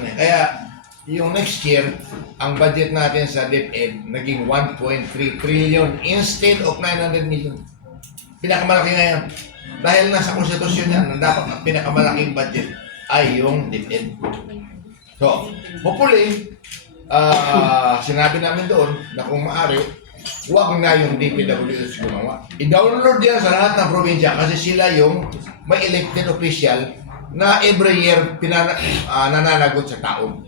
Kaya yung next year, ang budget natin sa DepEd naging 1.3 trillion instead of 900 million. Pinakamalaki ngayon. Dahil nasa konstitusyon yan, na dapat ang pinakamalaking budget ay yung DepEd. So, hopefully, sinabi namin doon na kung maaari, huwag na yung DPWH gumawa. I-download yan sa lahat ng probinsya kasi sila yung may elected official na every year nananagot sa tao.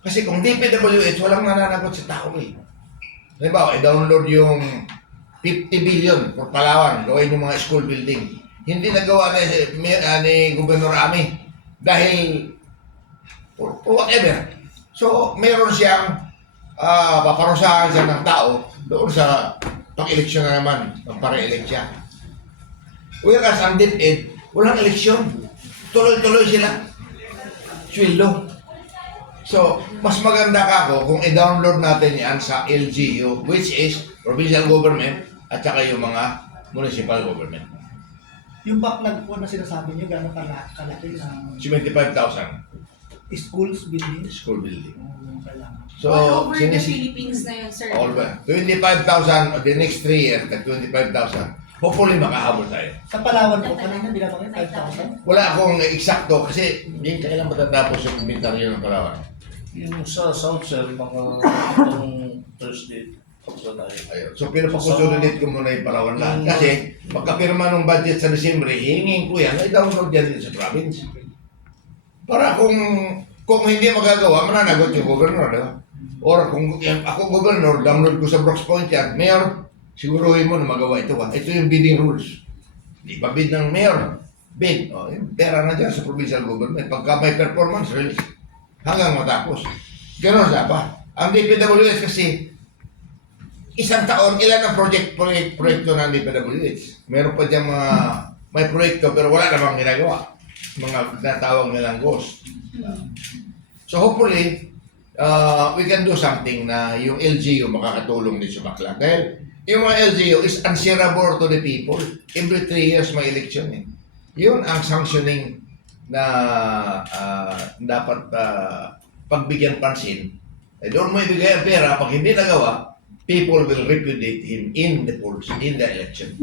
Kasi kung DPWH, walang nananagot sa tao eh. Halimbawa, i-download yung 50 billion for Palawan, gawin yung mga school building. Hindi nagawa ni Governor Ami dahil for whatever. So, meron siyang paparusahan siya ng tao doon sa pag-eleksyon na naman, pag-para-elect siya. Whereas ang DepEd, walang eleksyon. Tuloy-tuloy sila. Sweldo. So, mas maganda ka ako kung i-download natin yan sa LGU, which is provincial government at saka yung mga municipal government. Yung backlog po na sinasabi niyo, gano'ng kalaki ng 75,000 schools building? school building. Kailangan. So, all over the Philippines na yun, sir. all over. 25,000 the next 3 years, 25,000. Hopefully, makahabol tayo. Sa Palawan po, kanina binabangin 5,000? Wala akong eksakto kasi hindi kailan matatapos yung inventaryo ng Palawan. Yung sa South Sir, baka itong Thursday, tapos na tayo. Ayun. So, pinapakonsolidate ko muna yung Palawan lahat. Kasi, pagkapirma ng budget sa Disyembre, hihingin ko yan, ay download yan dito sa province. Para kung hindi magagawa, mananagot yung governor, di ba? Or kung ako governor, download ko sa Brooks Point yan, Mayor, siguruhin mo na magawa ito. Ito yung bidding rules. Di ba bid ng Mayor? Bid. O, yung pera na dyan sa provincial government. Pagka may performance, release. Hanggang matapos. Ganon siya pa. Ang DPWH kasi, isang taon, ilan ang proyekto ng DPWH? Meron pa dyan mga, may proyekto pero wala namang ginagawa. Mga natawag nilang ghost. So hopefully, we can do something na yung LGU makakatulong din sa backlog. Dahil yung mga LGU is answerable to the people. Every 3 years may election eh. Yun ang sanctioning na dapat pagbigyan pansin. Eh, doon mo ibigay ang pera, pag hindi nagawa, people will repudiate him in the polls, in the election.